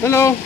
Hello.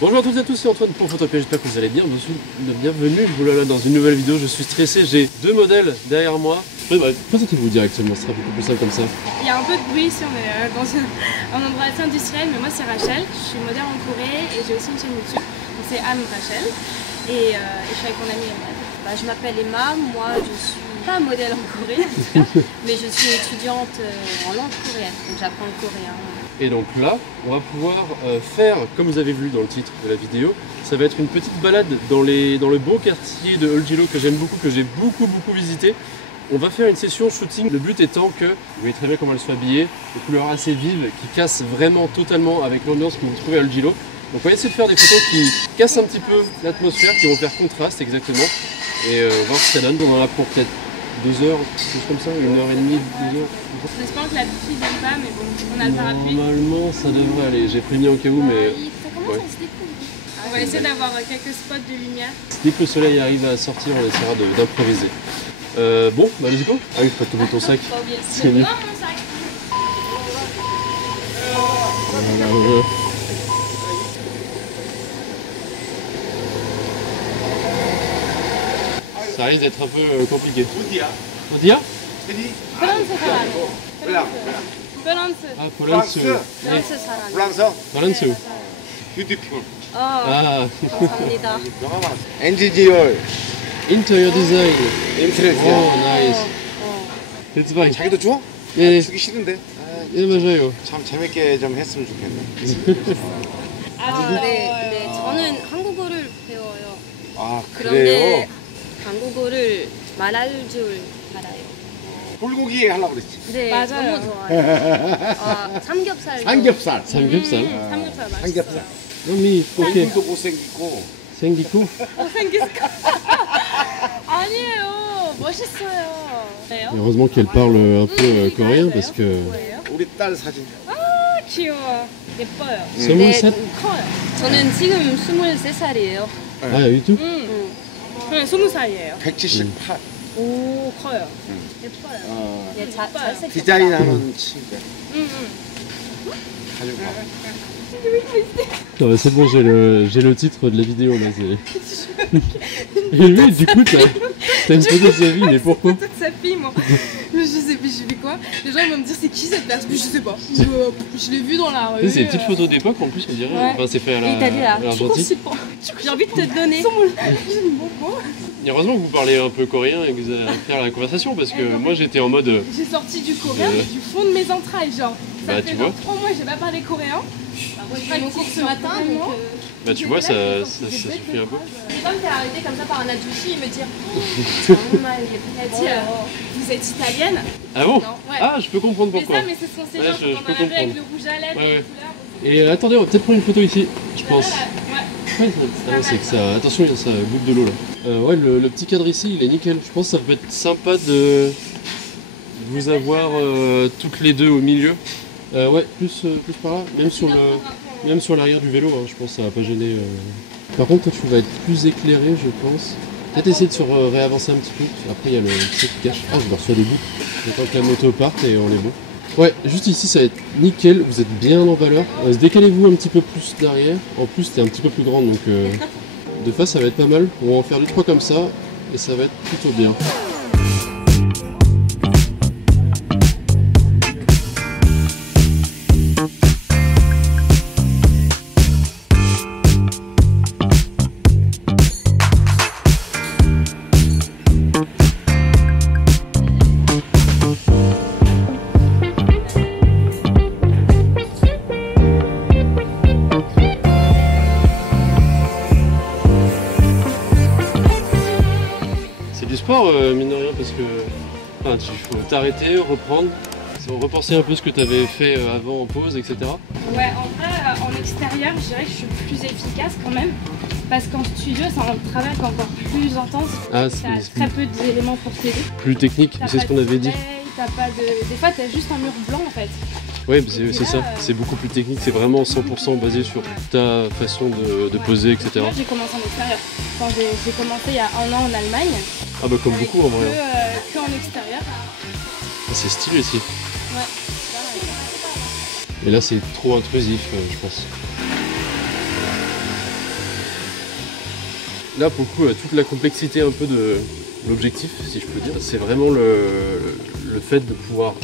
Bonjour à toutes et à tous, c'est Antoine pour Photopia, j'espère que vous allez bien. Bienvenue dans une nouvelle vidéo, je suis stressé, j'ai deux modèles derrière moi. Présentez-vous directement, ce sera beaucoup plus simple comme ça. Il y a un peu de bruit ici, on est dans un endroit assez industriel, mais moi c'est Rachel, je suis modèle en Corée et j'ai aussi une chaîne YouTube, donc c'est Anne Rachel, et je suis avec mon amie Emma. Je m'appelle Emma, moi je suis pas modèle en Corée en tout cas, mais je suis étudiante en langue coréenne, donc j'apprends le coréen. Et donc là, on va pouvoir faire, comme vous avez vu dans le titre de la vidéo, ça va être une petite balade dans le beau quartier de Eulgilo que j'aime beaucoup, que j'ai beaucoup visité. On va faire une session shooting, le but étant que, vous voyez très bien comment elles sont habillées, des couleurs assez vives qui cassent vraiment totalement avec l'ambiance que vous trouvez à Eulgilo. Donc on va essayer de faire des photos qui cassent un petit peu l'atmosphère, qui vont faire contraste exactement, et voir ce que ça donne. On en a pour peut-être 2 heures, quelque chose comme ça, 1h30, 2 heures. J'espère que la pluie vient pas, mais bon, on a le parapluie. Normalement ça devrait aller, j'ai pris mis au cas où, mais... Ça commence à se découvrir. On va essayer d'avoir quelques spots de lumière. Dès que le soleil arrive à sortir, on essaiera d'improviser. Bon, bah let's go. Ah oui, faut pas tomber ton sac. C'est mieux. Voilà. Ça risque d'être un peu compliqué. Tortilla? Ah, Polansu. Polansu. 휴대폰. Ah, 감사합니다. 엔지니어. interior design. 인터넷. Oh, nice. It's fine. 자기도 줘? 예, 주기 싫은데. 예, 맞아요. 참 재밌게 좀 했으면 좋겠네. 네, 저는 한국어를 배워요. 아 그런데 그래요? 한국어를 말할 줄 알아요. 불고기 하려고 그랬지. 네, 맞아요. 너무 좋아요. 삼겹살. 삼겹살. 삼겹살. 삼겹살 맛있어요. 삼겹살. 너미 오케이. 얼굴도 못생기고. 생기고. 생겼을까? 아니에요. 멋있어요. 왜요? Heureusement qu'elle parle un peu coréen parce que. 뭐예요? 우리 딸 사진. 아 귀여워. 예뻐요. 스물셋? 커요. 저는 지금 23살이에요. Ah, YouTube? 저는 20살이에요. 178. 오 커요. 예뻐요. 네, 잘생겼다. 디자인하는 친구. 가지고 가. Non, bah, c'est bon, j'ai le titre de la vidéo là. Et lui, du coup, t'as une photo de sa vie, mais pourquoi? Toute sa fille, moi. Je sais plus, je fais quoi? Les gens ils vont me dire c'est qui cette personne? Je sais pas. Je l'ai vu dans la rue. C'est des petites photos d'époque en plus, on dirait. Ouais. Enfin, c'est fait à L'Italie. l'Argentine. J'ai envie de te donner. Et heureusement que vous parlez un peu coréen et que vous allez faire la conversation parce que moi j'étais en mode. J'ai sorti du coréen, mais du fond de mes entrailles, genre. Ça Bah, fait tu genre vois. 3 mois que j'ai pas parlé coréen. Moi, j'ai fait mon cours ce matin, donc... Bah, tu vois, ça suffit un peu. Tu vas me faire arrêter comme ça par un adouci et me dire oh, mal, il a dit, Vous êtes italienne? Ah bon? Non, ouais. Ah, je peux comprendre Mais pourquoi. ça, mais c'est censé Ouais, genre je quand peux on avait avec comprendre. le rouge à lèvres, Ouais, les ouais. couleurs. Et attendez, on va peut-être prendre une photo ici, je pense. Ouais. Ouais, c'est que ça. Attention, ça goutte de l'eau là. Ouais, le petit cadre ici, il est nickel. Je pense que ça peut être sympa de vous avoir toutes les deux au milieu. Ouais, plus par là, même sur l'arrière du vélo, hein, je pense que ça va pas gêner. Par contre, toi, tu vas être plus éclairé, je pense. Peut-être essayer de se réavancer un petit peu. Après, il y a le truc qui cache. Ah, je me reçois des bouts. Le temps que la moto parte et on est bon. Ouais, juste ici, ça va être nickel. Vous êtes bien en valeur. Décalez-vous un petit peu plus derrière. En plus, t'es un petit peu plus grande, donc de face, ça va être pas mal. On va en faire 2-3 comme ça et ça va être plutôt bien. Sport, mine de rien, parce que enfin, il faut t'arrêter, reprendre, repenser un peu ce que tu avais fait avant en pause, etc. Ouais, en vrai, en extérieur, je dirais que je suis plus efficace quand même. Parce qu'en studio, c'est un travail encore plus intense. Ah, T'as très peu d'éléments pour t'aider. Plus technique, c'est ce qu'on avait dit. T'as pas de... Des fois, t'as juste un mur blanc en fait. Oui, c'est ça, c'est beaucoup plus technique, c'est vraiment 100% basé sur ta façon de poser, etc. Moi, j'ai commencé en extérieur. Quand j'ai commencé il y a 1 an en Allemagne. Ah bah comme beaucoup en vrai. Que en extérieur. C'est stylé ici. Ouais. Et là c'est trop intrusif, je pense. Là pour le coup, toute la complexité un peu de l'objectif, si je peux dire, c'est vraiment le fait de pouvoir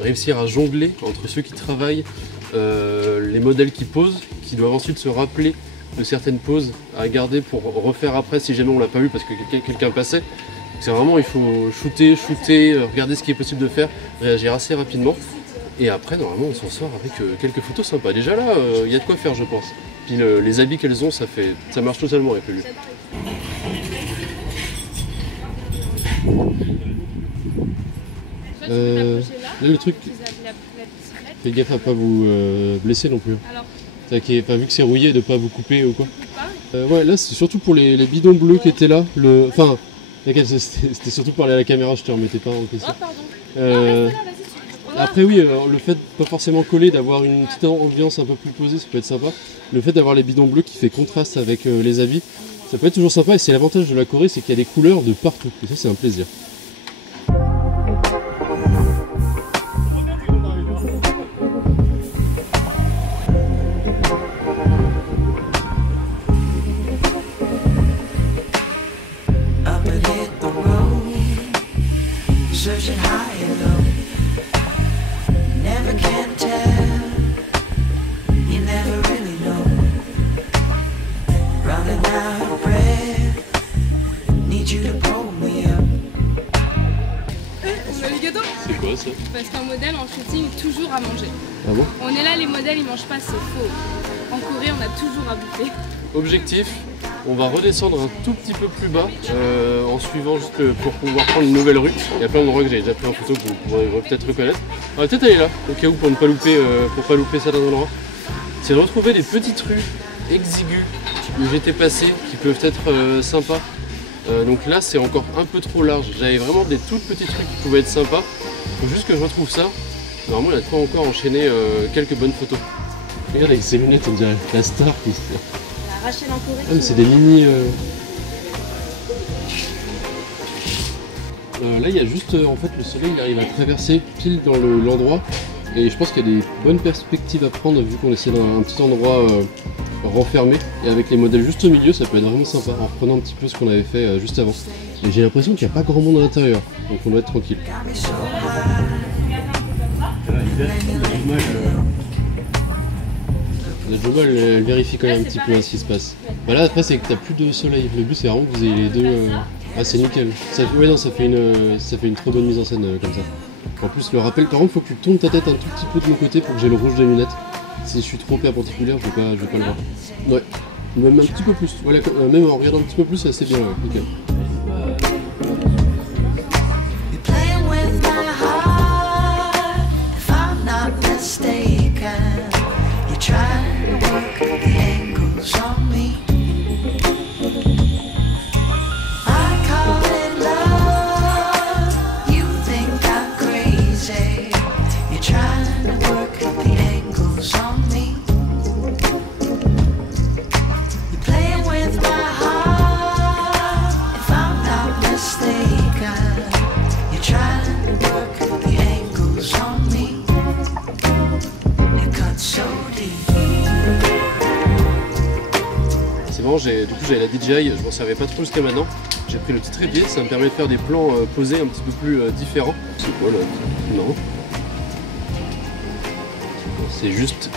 réussir à jongler entre ceux qui travaillent, les modèles qui posent, qui doivent ensuite se rappeler de certaines poses à garder pour refaire après si jamais on l'a pas vu parce que quelqu'un passait. C'est vraiment, il faut shooter, regarder ce qui est possible de faire, réagir assez rapidement. Et après, normalement, on s'en sort avec quelques photos sympas. Déjà là, il y a de quoi faire, je pense. Puis les habits qu'elles ont, ça marche totalement avec le lieu. Là, le truc, fais gaffe à pas vous blesser non plus. Alors, pas vu que c'est rouillé, de pas vous couper ou quoi. Ouais, là c'est surtout pour les bidons bleus qui étaient là. Enfin, c'était surtout pour aller à la caméra, je te remettais pas en question. oh pardon. Après oui, le fait de pas forcément coller, d'avoir une petite ambiance un peu plus posée, ça peut être sympa. Le fait d'avoir les bidons bleus qui fait contraste avec les habits, ça peut être toujours sympa. Et c'est l'avantage de la Corée, c'est qu'il y a des couleurs de partout. Et ça c'est un plaisir. Searching high and low, never can tell, you never really know. Running out of breath, need you to pull me up. On a les gâteaux. C'est quoi ça? Parce qu'un modèle en shooting toujours à manger. Ah bon? On est là, les modèles ils mangent pas, c'est faux. En Corée on a toujours à bouffer. Objectif, on va redescendre un tout petit peu plus bas en suivant juste pour pouvoir prendre une nouvelle rue. Il y a plein d'endroits que j'avais déjà pris en photo que vous pourrez peut-être reconnaître. On va peut-être aller là, au cas où pour ne pas louper, certains endroits. C'est de retrouver des petites rues exiguës où j'étais passé qui peuvent être sympas. Donc là c'est encore un peu trop large. J'avais vraiment des toutes petites rues qui pouvaient être sympas. Il faut juste que je retrouve ça. Normalement il y a de quoi encore enchaîner quelques bonnes photos. Regarde avec ses lunettes, on dirait la star. La Rachel en Corée. Ah mais c'est des mini... là il y a juste en fait le soleil il arrive à traverser pile dans l'endroit et je pense qu'il y a des bonnes perspectives à prendre vu qu'on essaie dans un petit endroit renfermé et avec les modèles juste au milieu ça peut être vraiment sympa en reprenant un petit peu ce qu'on avait fait juste avant. Mais j'ai l'impression qu'il n'y a pas grand monde à l'intérieur donc on doit être tranquille. La Joma elle vérifie quand même un petit peu ce qui se passe. Voilà, après c'est que t'as plus de soleil. Le but c'est vraiment que vous ayez les deux. Ah c'est nickel. Ouais non ça fait une trop bonne mise en scène comme ça. En plus le rappel par contre faut que tu tournes ta tête un tout petit peu de mon côté pour que j'ai le rouge des lunettes. Si je suis trop perpendiculaire je vais pas le voir. Ouais. Même un petit peu plus. Voilà, même en regardant un petit peu plus c'est assez bien ouais. Nickel. Du coup j'avais la DJI, je m'en servais pas trop jusqu'à maintenant. J'ai pris le petit trépied, ça me permet de faire des plans posés un petit peu plus différents. C'est quoi là? Non. C'est juste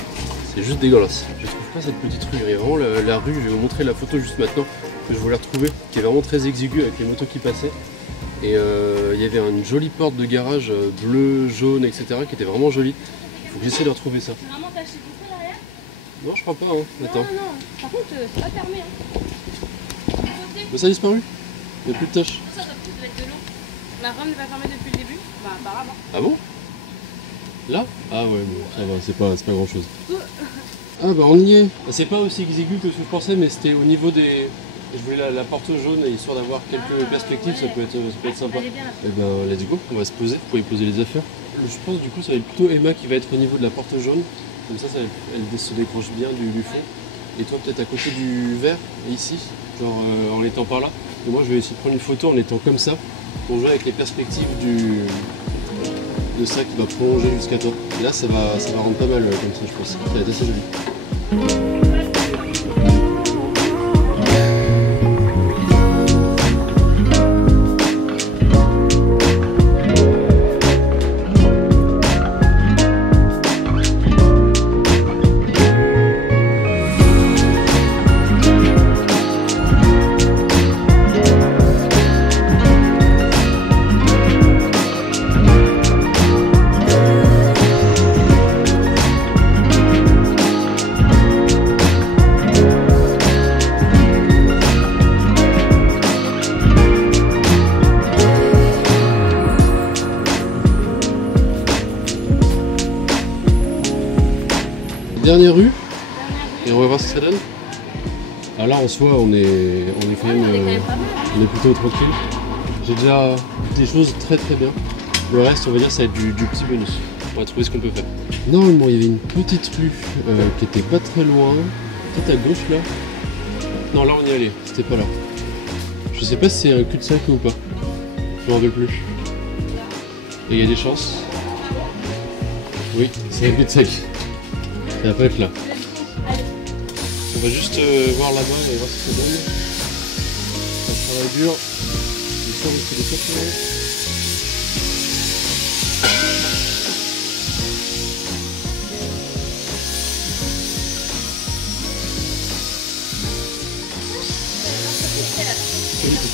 dégueulasse. Je trouve pas cette petite rue. Il y a vraiment la rue, je vais vous montrer la photo juste maintenant que je voulais retrouver, qui est vraiment très exiguë avec les motos qui passaient. Et il y avait une jolie porte de garage bleue, jaune, etc. qui était vraiment jolie. Il faut que j'essaie de retrouver ça. C'est vraiment taché tout ça derrière? Non je crois pas, hein. Attends. Non. Par contre c'est pas fermé. Hein. Mais ça a disparu? Il n'y a plus de taches. Ça doit être de l'eau. La rame n'est pas fermée depuis le début? Bah apparemment. Ah bon? Là? Ah ouais, bon, ça va, c'est pas grand chose. Ah bah on y est. C'est pas aussi exigu que ce que je pensais, mais c'était au niveau des... Je voulais la porte jaune, histoire d'avoir quelques perspectives, ouais. ça peut être sympa. Et ben let's go, on va se poser pour y poser les affaires. Je pense du coup ça va être plutôt Emma qui va être au niveau de la porte jaune. Comme ça, elle se décroche bien du fond. Et toi peut-être à côté du vert, ici, genre en étant par là. Et moi je vais essayer de prendre une photo en étant comme ça, pour jouer avec les perspectives de ça qui va prolonger jusqu'à toi. Et là, ça va rendre pas mal comme ça, je pense. Ça va être assez joli. Dernière rue, et on va voir ce que ça donne. Ah là en soi on est quand même, on est plutôt tranquille. J'ai déjà des choses très bien. Le reste on va dire ça va être du petit bonus. On va trouver ce qu'on peut faire. Normalement il y avait une petite rue qui était pas très loin, peut-être à gauche là. Non là on y allait, c'était pas là. Je sais pas si c'est un cul-de-sac ou pas. Je m'en rappelle plus. Et il y a des chances. Oui, c'est un cul-de-sac. Ça va pas être là. On va juste voir là-bas et voir ce que ça donne. Ça travaille dur. Il semble qu'il est pas très loin.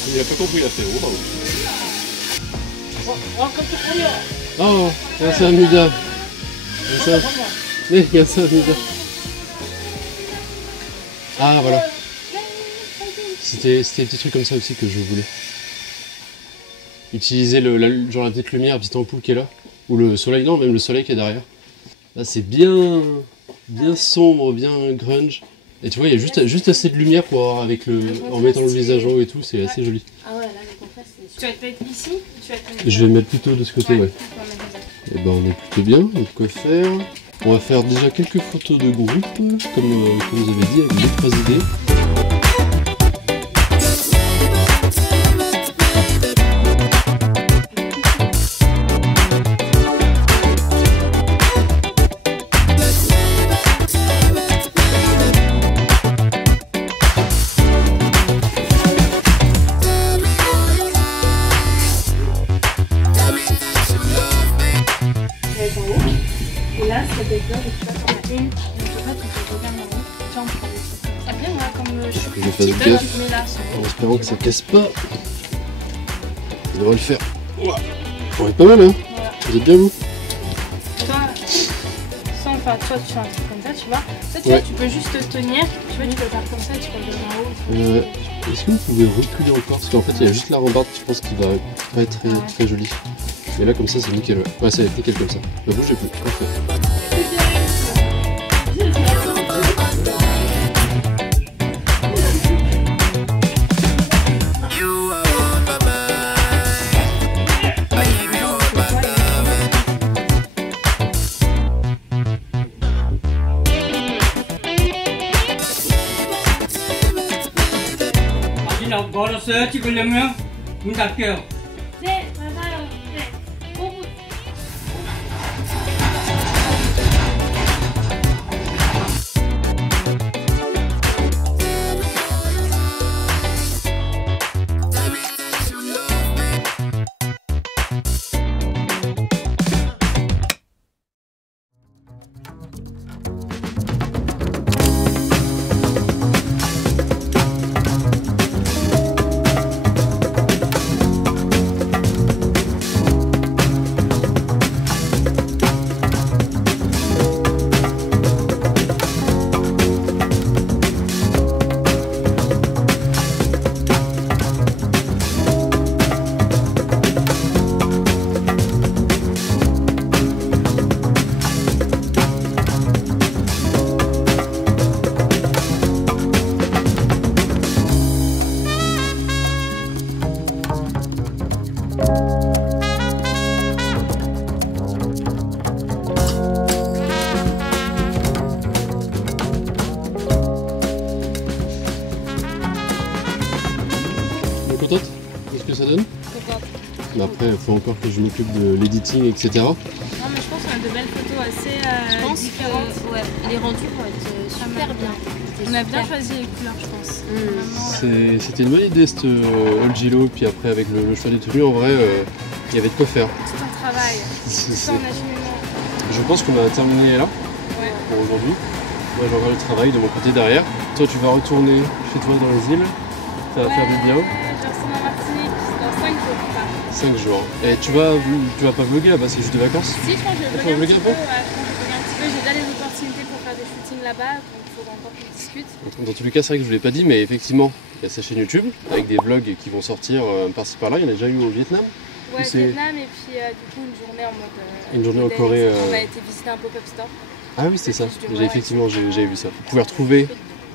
Il a pas compris, il a fait waouh. Oh, c'est un muda. Ah voilà. C'était des petits trucs comme ça aussi que je voulais. Utiliser genre la petite lumière, la petite ampoule qui est là. Ou le soleil, non, même le soleil qui est derrière. Là c'est bien sombre, bien grunge. Et tu vois, il y a juste assez de lumière pour avoir avec en mettant le visage en haut et tout, c'est assez joli. Ah ouais, là le contraste c'est... Tu vas te mettre ici ou tu vas te mettre... Je vais me mettre plutôt de ce côté, ouais. Et ben on est plutôt bien, donc quoi faire? On va faire déjà quelques photos de groupe, comme vous avez dit, avec 2-3 idées. Et là, ça peut être là, je sais pas, t'en as une, et je sais pas, tu peux regarder en haut, tu en prends des. Après, moi, comme je suis Que je fasse petite, gaffe, tu te mets là, en espérant que ça casse pas. Ça devrait le faire. On est pas mal, hein. Voilà. Vous êtes bien, vous? Toi, enfin, toi, tu fais un truc comme ça, tu vois. Toi, tu Ouais. vois, tu peux juste te tenir, tu vois, tu peux faire comme ça, tu peux regarder en haut. Est-ce que vous pouvez reculer encore? Parce qu'en fait, il y a juste la rambarde, je pense, qui va pas être très jolie. Et là, comme ça, c'est nickel. Ouais, ça va être nickel comme ça. Ne bougez plus. Parfait. 걸었어요? 찍으려면? 문 닫게요. 네, 맞아요. 네. 5분. Contente? Qu'est-ce que ça donne? Contente. Mais après, il faut encore que je m'occupe de l'editing, etc. Non, mais je pense qu'on a de belles photos assez Je pense différentes. que ouais, les rendus vont être super bien. On a bien choisi les couleurs, je pense. Vraiment, C'était une bonne idée, cette Olgilo. Puis après, avec le choix des tenues, en vrai, il y avait de quoi faire. tout un travail, tout un acheminement. Je pense qu'on a terminé là Ouais. pour aujourd'hui. Moi, j'ai encore le travail de mon côté derrière. Toi, tu vas retourner chez toi dans les îles. Ça va faire du bien. Je retourne en Martinique dans 5 jours. Enfin, 5 jours. Et tu vas pas vlogger là-bas, c'est juste des vacances? si, je pense que je Tu vais vas vlogger vlogger un un petit peu? peu. Ouais, je pense que je vais vlogger un petit peu. J'ai déjà des opportunités pour faire des shootings là-bas, donc il faudra encore qu'on discute. Dans tous les cas, c'est vrai que je ne l'ai pas dit, mais effectivement, il y a sa chaîne YouTube avec des vlogs qui vont sortir par-ci par-là. Il y en a déjà eu au Vietnam. Ouais, c'est- Vietnam et puis du coup une journée en mode. Une journée en modèle, Corée, etc. On a été visiter un pop-up store. Ah oui, c'était ça. Ouais. Effectivement, j'avais vu ça. Vous pouvez retrouver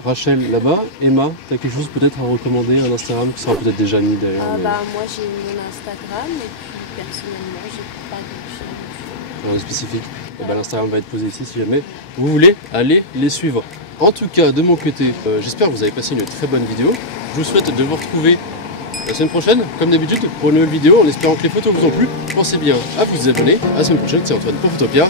Rachel là-bas. Emma, tu as quelque chose peut-être à recommander, un Instagram qui sera peut-être déjà mis d'ailleurs. mais Moi j'ai mon Instagram et puis personnellement j'ai pas de chaîne. rien de spécifique. Et ben, l'Instagram va être posé ici si jamais vous voulez aller les suivre. En tout cas, de mon côté, j'espère que vous avez passé une très bonne vidéo. Je vous souhaite de vous retrouver la semaine prochaine, comme d'habitude, pour une nouvelle vidéo, en espérant que les photos vous ont plu. Pensez bien à vous abonner. À la semaine prochaine, c'est Antoine pour Photopia.